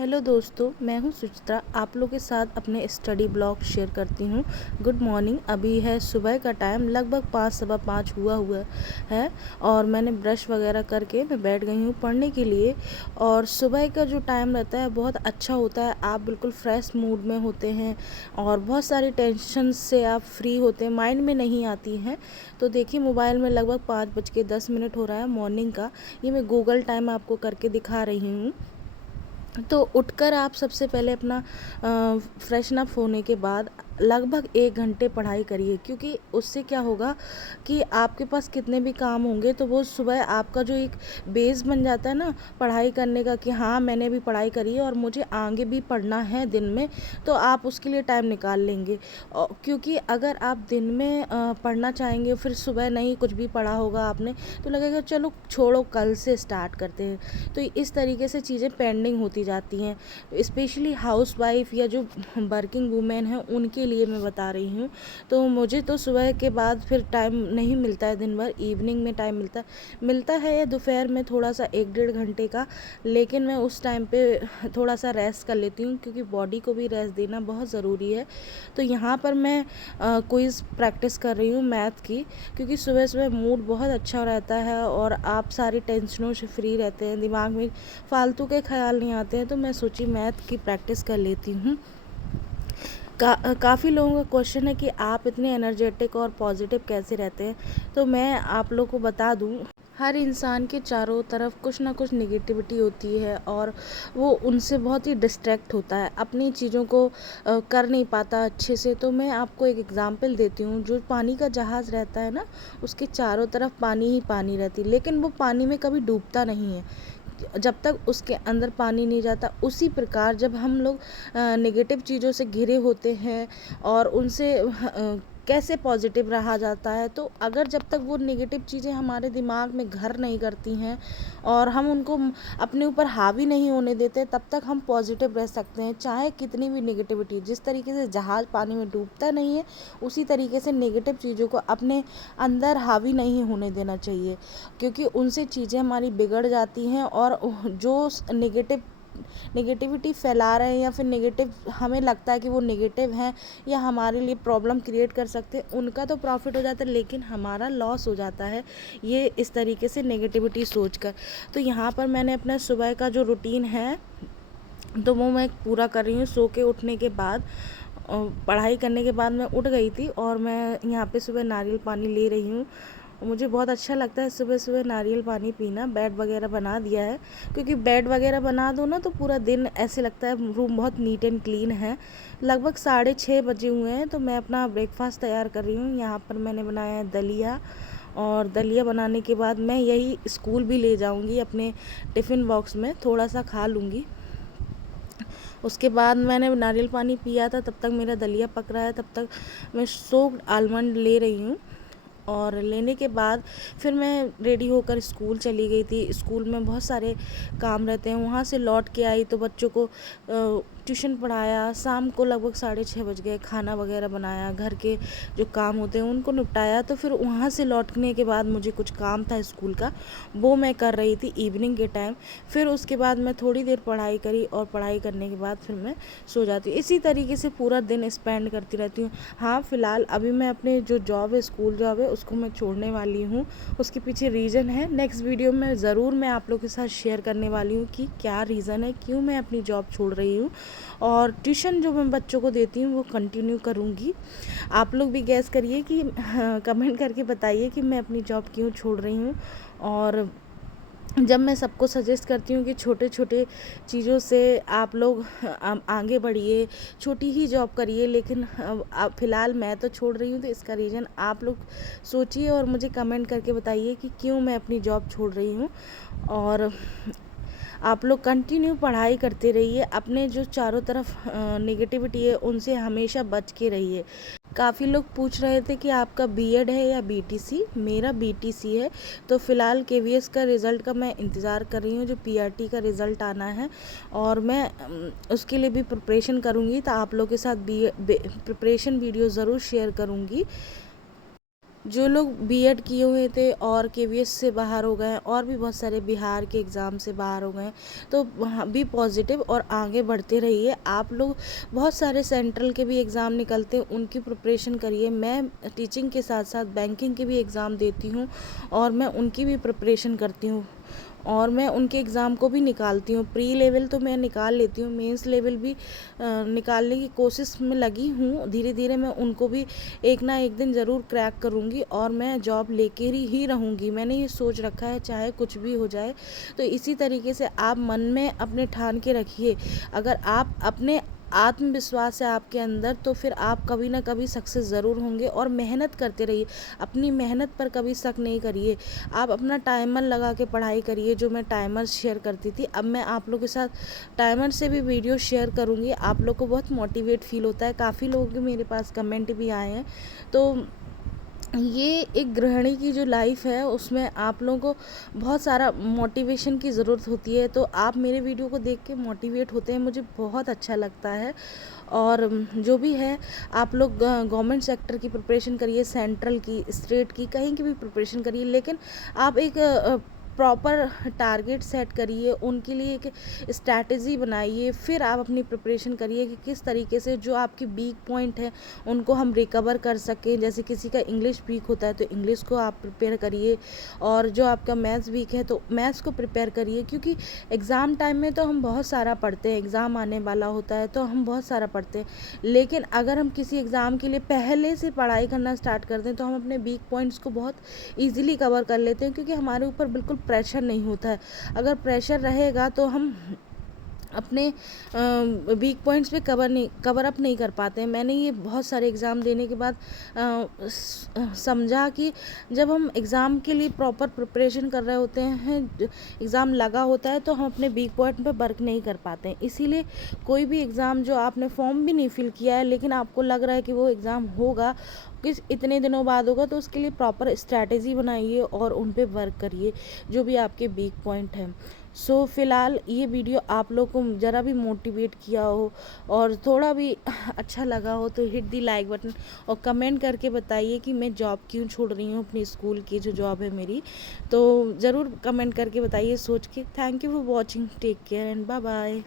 Hello दोस्तों, मैं हूं सुचित्रा। आप लोगों के साथ अपने स्टडी ब्लॉग शेयर करती हूं। Good morning. अभी है सुबह का टाइम, लगभग 5 सवा 5 हुआ है और मैंने ब्रश वगैरह करके मैं बैठ गई हूं पढ़ने के लिए। और सुबह का जो टाइम रहता है बहुत अच्छा होता है। आप बिल्कुल फ्रेश मूड में होते हैं और बहुत सारी टेंशन से आप फ्री होते हैं, माइंड में नहीं आती हैं। तो देखिए, मोबाइल में लगभग 5:10 हो रहा है मॉर्निंग का। ये मैं गूगल टाइम आपको करके दिखा रही हूँ। तो उठकर आप सबसे पहले अपना फ्रेशन अप होने के बाद लगभग 1 घंटे पढ़ाई करिए, क्योंकि उससे क्या होगा कि आपके पास कितने भी काम होंगे तो वो सुबह आपका जो एक बेस बन जाता है ना पढ़ाई करने का, कि हाँ मैंने भी पढ़ाई करी है और मुझे आगे भी पढ़ना है दिन में, तो आप उसके लिए टाइम निकाल लेंगे। क्योंकि अगर आप दिन में पढ़ना चाहेंगे फिर सुबह नहीं कुछ भी पढ़ा होगा आपने, तो लगेगा चलो छोड़ो कल से स्टार्ट करते हैं। तो इस तरीके से चीज़ें पेंडिंग होती जाती हैं। स्पेशली हाउसवाइफ या जो वर्किंग वूमेन हैं उनके लिए मैं बता रही हूँ। तो मुझे तो सुबह के बाद फिर टाइम नहीं मिलता है, दिन भर इवनिंग में टाइम मिलता है या दोपहर में थोड़ा सा 1 डेढ़ घंटे का। लेकिन मैं उस टाइम पे थोड़ा सा रेस्ट कर लेती हूँ, क्योंकि बॉडी को भी रेस्ट देना बहुत ज़रूरी है। तो यहाँ पर मैं क्विज़ प्रैक्टिस कर रही हूँ मैथ की, क्योंकि सुबह सुबह मूड बहुत अच्छा रहता है और आप सारी टेंशनों से फ्री रहते हैं, दिमाग में फालतू के ख्याल नहीं आते हैं। तो मैं सोची मैथ की प्रैक्टिस कर लेती हूँ। काफ़ी लोगों का क्वेश्चन है कि आप इतने एनर्जेटिक और पॉजिटिव कैसे रहते हैं। तो मैं आप लोगों को बता दूं, हर इंसान के चारों तरफ कुछ ना कुछ नेगेटिविटी होती है और वो उनसे बहुत ही डिस्ट्रैक्ट होता है, अपनी चीज़ों को कर नहीं पाता अच्छे से। तो मैं आपको एक एग्जांपल देती हूँ। जो पानी का जहाज़ रहता है ना, उसके चारों तरफ पानी ही पानी रहती है, लेकिन वो पानी में कभी डूबता नहीं है जब तक उसके अंदर पानी नहीं जाता। उसी प्रकार जब हम लोग नेगेटिव चीज़ों से घिरे होते हैं और उनसे कैसे पॉजिटिव रहा जाता है, तो अगर जब तक वो नेगेटिव चीज़ें हमारे दिमाग में घर नहीं करती हैं और हम उनको अपने ऊपर हावी नहीं होने देते, तब तक हम पॉजिटिव रह सकते हैं, चाहे कितनी भी नेगेटिविटी। जिस तरीके से जहाज़ पानी में डूबता नहीं है, उसी तरीके से नेगेटिव चीज़ों को अपने अंदर हावी नहीं होने देना चाहिए, क्योंकि उनसे चीज़ें हमारी बिगड़ जाती हैं। और जो नेगेटिविटी फैला रहे हैं या फिर नेगेटिव हमें लगता है कि वो नेगेटिव हैं या हमारे लिए प्रॉब्लम क्रिएट कर सकते हैं, उनका तो प्रॉफिट हो जाता है लेकिन हमारा लॉस हो जाता है, ये इस तरीके से नेगेटिविटी सोचकर। तो यहाँ पर मैंने अपना सुबह का जो रूटीन है तो वो मैं पूरा कर रही हूँ। सो के उठने के बाद पढ़ाई करने के बाद मैं उठ गई थी और मैं यहाँ पे सुबह नारियल पानी ले रही हूँ। मुझे बहुत अच्छा लगता है सुबह सुबह नारियल पानी पीना। बेड वगैरह बना दिया है, क्योंकि बेड वगैरह बना दो ना तो पूरा दिन ऐसे लगता है रूम बहुत नीट एंड क्लीन है। लगभग 6:30 बजे हुए हैं, तो मैं अपना ब्रेकफास्ट तैयार कर रही हूँ। यहाँ पर मैंने बनाया है दलिया, और दलिया बनाने के बाद मैं यही स्कूल भी ले जाऊँगी, अपने टिफ़िन बॉक्स में थोड़ा सा खा लूँगी। उसके बाद मैंने नारियल पानी पिया था, तब तक मेरा दलिया पक रहा है, तब तक मैं सोक्ड आलमंड ले रही हूँ। और लेने के बाद फिर मैं रेडी होकर स्कूल चली गई थी। स्कूल में बहुत सारे काम रहते हैं। वहाँ से लौट के आई तो बच्चों को ट्यूशन पढ़ाया। शाम को लगभग 6:30 बज गए। खाना वगैरह बनाया, घर के जो काम होते हैं उनको निपटाया। तो फिर वहाँ से लौटने के बाद मुझे कुछ काम था स्कूल का, वो मैं कर रही थी इवनिंग के टाइम। फिर उसके बाद मैं थोड़ी देर पढ़ाई करी और पढ़ाई करने के बाद फिर मैं सो जाती हूँ। इसी तरीके से पूरा दिन स्पेंड करती रहती हूँ। हाँ, फ़िलहाल अभी मैं अपने जो जॉब है, स्कूल जॉब है, उसको मैं छोड़ने वाली हूँ। उसके पीछे रीज़न है, नेक्स्ट वीडियो में ज़रूर मैं आप लोगों के साथ शेयर करने वाली हूँ कि क्या रीज़न है, क्यों मैं अपनी जॉब छोड़ रही हूँ। और ट्यूशन जो मैं बच्चों को देती हूँ वो कंटिन्यू करूँगी। आप लोग भी गैस करिए कि कमेंट करके बताइए कि मैं अपनी जॉब क्यों छोड़ रही हूँ। और जब मैं सबको सजेस्ट करती हूँ कि छोटे छोटे चीज़ों से आप लोग आगे बढ़िए, छोटी ही जॉब करिए, लेकिन फ़िलहाल मैं तो छोड़ रही हूँ, तो इसका रीज़न आप लोग सोचिए और मुझे कमेंट करके बताइए कि क्यों मैं अपनी जॉब छोड़ रही हूँ। और आप लोग कंटिन्यू पढ़ाई करते रहिए। अपने जो चारों तरफ नेगेटिविटी है उनसे हमेशा बच के रहिए। काफ़ी लोग पूछ रहे थे कि आपका बीएड है या बीटीसी। मेरा बीटीसी है। तो फ़िलहाल केवीएस का रिज़ल्ट का मैं इंतज़ार कर रही हूँ, जो पीआरटी का रिज़ल्ट आना है, और मैं उसके लिए भी प्रिपरेशन करूँगी। तो आप लोगों के साथ प्रिपरेशन वीडियो ज़रूर शेयर करूँगी। जो लोग बीएड किए हुए थे और केवीएस से बाहर हो गए हैं और भी बहुत सारे बिहार के एग्ज़ाम से बाहर हो गए हैं, तो वहाँ भी पॉजिटिव और आगे बढ़ते रहिए। आप लोग बहुत सारे सेंट्रल के भी एग्ज़ाम निकलते हैं, उनकी प्रिपरेशन करिए। मैं टीचिंग के साथ साथ बैंकिंग के भी एग्ज़ाम देती हूँ और मैं उनकी भी प्रिपरेशन करती हूँ और मैं उनके एग्ज़ाम को भी निकालती हूँ। प्री लेवल तो मैं निकाल लेती हूँ, मेंस लेवल भी निकालने की कोशिश में लगी हूँ। धीरे धीरे मैं उनको भी एक ना एक दिन ज़रूर क्रैक करूँगी और मैं जॉब लेके ही रहूँगी। मैंने ये सोच रखा है, चाहे कुछ भी हो जाए। तो इसी तरीके से आप मन में अपने ठान के रखिए। अगर आप अपने आत्मविश्वास है आपके अंदर, तो फिर आप कभी ना कभी सक्सेस ज़रूर होंगे। और मेहनत करते रहिए, अपनी मेहनत पर कभी शक नहीं करिए। आप अपना टाइमर लगा के पढ़ाई करिए, जो मैं टाइमर शेयर करती थी। अब मैं आप लोगों के साथ टाइमर से भी वीडियो शेयर करूँगी। आप लोग को बहुत मोटिवेट फील होता है। काफ़ी लोगों के मेरे पास कमेंट भी आए हैं। तो ये एक गृहिणी की जो लाइफ है, उसमें आप लोगों को बहुत सारा मोटिवेशन की ज़रूरत होती है। तो आप मेरे वीडियो को देख के मोटिवेट होते हैं, मुझे बहुत अच्छा लगता है। और जो भी है, आप लोग गवर्नमेंट सेक्टर की प्रिपरेशन करिए, सेंट्रल की, स्टेट की, कहीं की भी प्रिपरेशन करिए, लेकिन आप एक प्रॉपर टारगेट सेट करिए, उनके लिए एक स्ट्रैटेजी बनाइए। फिर आप अपनी प्रिपरेशन करिए कि किस तरीके से जो आपकी वीक पॉइंट है उनको हम रिकवर कर सकें। जैसे किसी का इंग्लिश वीक होता है तो इंग्लिश को आप प्रिपेयर करिए, और जो आपका मैथ्स वीक है तो मैथ्स को प्रिपेयर करिए। क्योंकि एग्ज़ाम टाइम में तो हम बहुत सारा पढ़ते हैं, एग्ज़ाम आने वाला होता है तो हम बहुत सारा पढ़ते हैं, लेकिन अगर हम किसी एग्ज़ाम के लिए पहले से पढ़ाई करना स्टार्ट कर दें तो हम अपने वीक पॉइंट्स को बहुत ईज़िली कवर कर लेते हैं। क्योंकि हमारे ऊपर बिल्कुल प्रेशर नहीं होता है। अगर प्रेशर रहेगा तो हम अपने वीक पॉइंट्स पे कवर अप नहीं कर पाते हैं। मैंने ये बहुत सारे एग्ज़ाम देने के बाद समझा कि जब हम एग्ज़ाम के लिए प्रॉपर प्रिपरेशन कर रहे होते हैं, एग्ज़ाम लगा होता है, तो हम अपने वीक पॉइंट पे वर्क नहीं कर पाते हैं। इसीलिए कोई भी एग्ज़ाम जो आपने फॉर्म भी नहीं फिल किया है लेकिन आपको लग रहा है कि वो एग्ज़ाम होगा, किस इतने दिनों बाद होगा, तो उसके लिए प्रॉपर स्ट्रैटेजी बनाइए और उन पे वर्क करिए, जो भी आपके वीक पॉइंट हैं। सो फ़िलहाल ये वीडियो आप लोग को ज़रा भी मोटिवेट किया हो और थोड़ा भी अच्छा लगा हो तो हिट दी लाइक बटन और कमेंट करके बताइए कि मैं जॉब क्यों छोड़ रही हूँ, अपनी स्कूल की जो जॉब है मेरी। तो ज़रूर कमेंट करके बताइए सोच के। Thank you for watching, take care and bye bye.